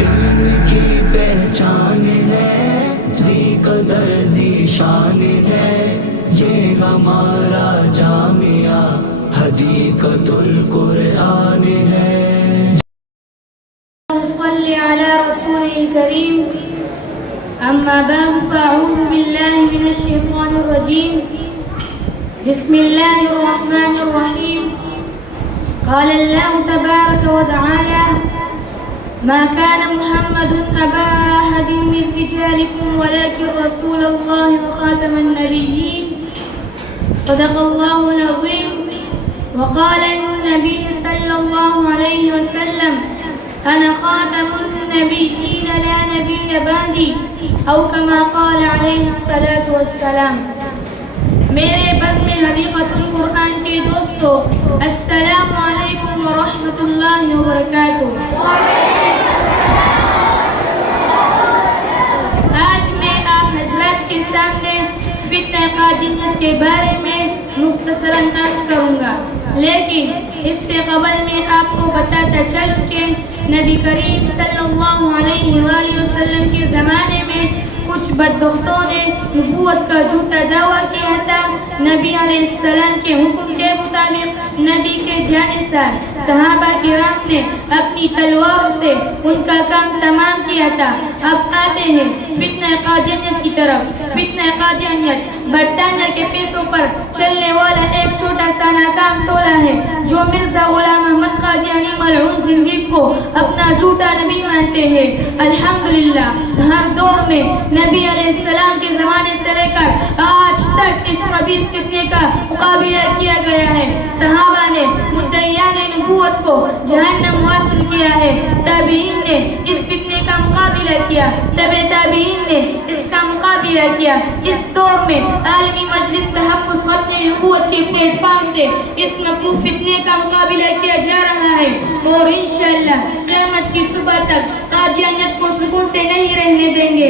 इल्म की पहचान है, जी कदर जी शान है, ये हमारा जामिया हदीक़तुल कुरआन है। सल्ली अला रसूलिल करीम, अम्मा बाद, फ़अऊज़ु बिल्लाहि मिनश शैतानिर रजीम, बिस्मिल्लाहिर रहमानिर रहीम। क़ाल अल्लाहु तबारक व तआला, मा कान मुहम्मदुन अबा अहदिन मिन रिजालिकुम वलाकिन रसूलल्लाहि व ख़ातमन नबिय्यीन। सदक़ल्लाहुल अज़ीम। व क़ाल नबी सल्लल्लाहु अलैहि वसल्लम, अना ख़ातमुन नबिय्यीन ला नबिय्य बअदी, औ कमा क़ाल अलैहिस्सलातु वस्सलाम। मेरे बज़्म हदीक़तुल कुरआन के दोस्तों, अस्सलामु अलैकुम व रहमतुल्लाहि व बरकातुहू। आज मैं आप हज़रात के सामने फित्ना क़ादियत के बारे में मुख्तसरन अर्ज़ करूँगा, लेकिन इससे क़बल मैं आपको बताता चलूँ कि नबी करीम सल्लल्लाहु अलैहि वसल्लम के ज़माने में कुछ बदबख्तों ने नबूवत का झूठा दावा किया था। नबी अलैहिस्सलाम के हुक्म के मुताबिक नबी के जानिसार सहाबा किराम ने अपनी तलवारों से उनका काम तमाम किया था। अब आते हैं फित्ना क़ादियत की तरफ। फित्ना क़ादियत बरतानिया के पैसों पर चलने वाला एक छोटा सा नाकाम टोला है जो मिर्जा गुलाम अहमद क़ादियानी मलऊन ज़िंदगी को अपना झूठा नबी मानते हैं। अल्हम्दुलिल्लाह हर दौर में नबी अलैहिस्सलाम के ज़माने से लेकर आज तक इस खबीस फित्ने का मुकाबला किया गया है। सहाबा ने मुद्दईयाने नबूवत को जहन्नम वासिल किया है। ताबीईन ने इस फित्ने का मुकाबला किया, तबे ताबीईन ने इसका मुकाबला किया। इस दौर में आलमी मजलिस तहफ़्फ़ुज़ ख़त्म नबूवत के प्लेटफॉर्म से इस मकरूह फित्ने का मुकाबला किया जा रहा है और इंशाअल्लाह क़यामत की सुबह तक क़ादियानियत को सुकून से नहीं रहने देंगे।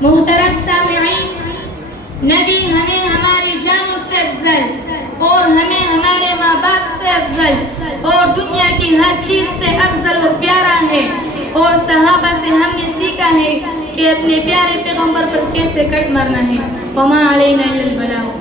मोहतरम सामिईन, नबी हमें हमारी जानों से अफजल और हमें हमारे माँ बाप से अफजल और दुनिया की हर चीज़ से अफजल और प्यारा है। और सहाबा से हमने सीखा है कि अपने प्यारे पैगंबर पर कैसे कट मारना है। वमा अलैना इल्लल बलाग।